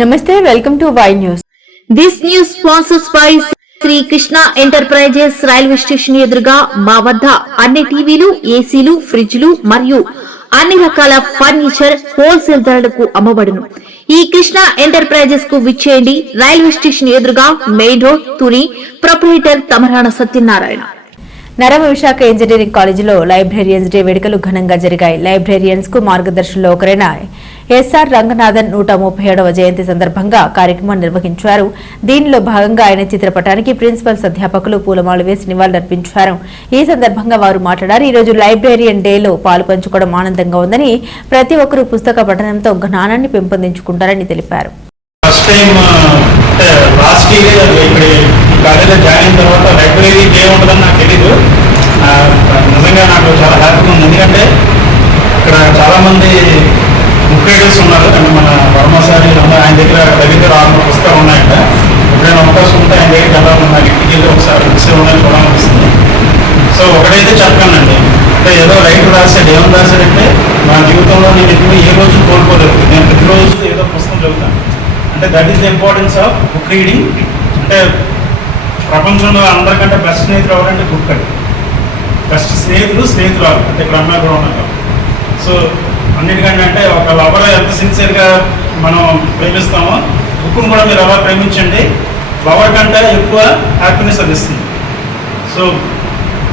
నమస్తే welcome to Y news. This news sponsors by Shri Krishna enterprises railway station ఎదురుగా మా వద్ద అన్ని టీవీలు ఏసీలు ఫ్రిడ్జ్లు మరియు అన్ని రకాల ఫర్నిచర్ హోల్సేల్ ధరలకు అమ్మబడును. ఈ కృష్ణ ఎంటర్ప్రైజెస్కు విచ్చేయండి. రైల్వే స్టేషన్ ఎదురుగా main road Tuni proprietor Tamarana Satyanarayana. నరమ Visakha engineering కాలేజీలో లైబ్రేరియన్స్ డే వేడుకలు ఘనంగా జరిగాయి. లైబ్రేరియన్స్కు మార్గదర్శుల్లో ఒకరైన ఎస్ఆర్ రంగనాథన్ నూట ముప్పై ఏడవ జయంతి సందర్భంగా కార్యక్రమం నిర్వహించారు. దీనిలో భాగంగా ఆయన చిత్రపటానికి ప్రిన్సిపల్స్ అధ్యాపకులు పూలమాలు వేసి నివాళులర్పించారు. ఈ సందర్భంగా వారు మాట్లాడారు. ఈ రోజు లైబ్రేరియన్ డేలో పాలు పంచుకోవడం ఆనందంగా ఉందని ప్రతి ఒక్కరూ పుస్తక పఠనంతో జ్ఞానాన్ని పెంపొందించుకుంటారని తెలిపారు. ఫస్ట్ టైం లాస్ట్ ఇయర్ ఇక్కడ కాలేజీలో జాయిన్ అయిన తర్వాత లైబ్రరీ డే ఉంటుందని నాకు తెలీదు. నిజంగా నాకు చాలా హ్యాపీగా ఉంది. ఎందుకంటే ఇక్కడ చాలా ఏదో రైతు రాశాడు ఏమని రాశాడంటే నా జీవితంలో నేను ఎప్పుడు ఏ రోజు కోల్పోలేదు. నేను ప్రతిరోజు ఏదో పుస్తకం చదువుతాను. అంటే that is the importance of book reading అంటే ప్రపంచంలో అందరికంటే బెస్ట్ స్నేహితులు ఎవరంటే బుక్ అండి. బెస్ట్ స్నేహితులు స్నేహితులు అంటే ఇక్కడ అమ్మాయి కూడా ఉన్నారు సో అన్నిటికంటే అంటే ఒక లవర్ ఎంత సిన్సియర్గా మనం ప్రేమిస్తామో బుక్ను కూడా మీరు అలా ప్రేమించండి. లవర్ కంటే ఎక్కువ హ్యాపీనెస్ అందిస్తుంది సో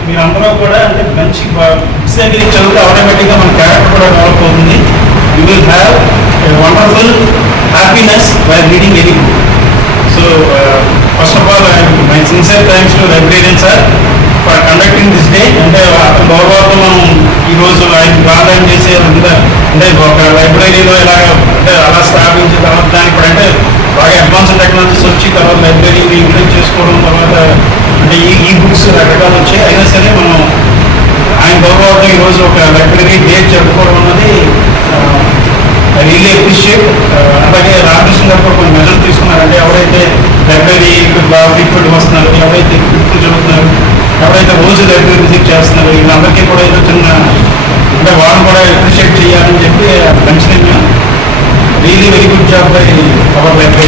మీరందరూ కూడా అంటే మంచి బుక్స్ దగ్గర చదివితే ఆటోమేటిక్గా మన క్యారెక్టర్ కూడా డెవలప్ అవుతుంది. You will have wonderful happiness by reading any book so first of all my sincere thanks to librarian sir for conducting this day అంటే అతని గౌరవాలతో మనం ఈరోజు ఆయన ప్రార్థన చేసే అంటే ఒక లైబ్రరీలో ఇలాగ అంటే అలా స్థాపించిన తర్వాత దానికి కూడా అంటే బాగా అడ్వాన్స్ టెక్నాలజీస్ వచ్చి తర్వాత లైబ్రరీని ఇంప్లిమెంట్ చేసుకోవడం తర్వాత అంటే ఈ ఈ బుక్స్ రకరకాలు వచ్చాయి. అయినా సరే మనం ఆయన గౌరవార్థం ఈరోజు ఒక లైబ్రరీ డేట్ జరుపుకోవడం అన్నది రియల్లీ అప్రిషియేట్ అలాగే రామకృష్ణ గారు కూడా కొన్ని మెజర్స్ తీసుకున్నారంటే ఎవరైతే లైబ్రరీ బాగా వస్తున్నారు ఎవరైతే బుక్లు చదువుతున్నారు ఎవరైతే రోజు లైబ్రరీ విజిట్ చేస్తున్నారు వీళ్ళందరికీ కూడా ఏదో చిన్న అంటే వాళ్ళు కూడా అప్రిషియేట్ చేయాలని చెప్పి మంచి really very good job by our library.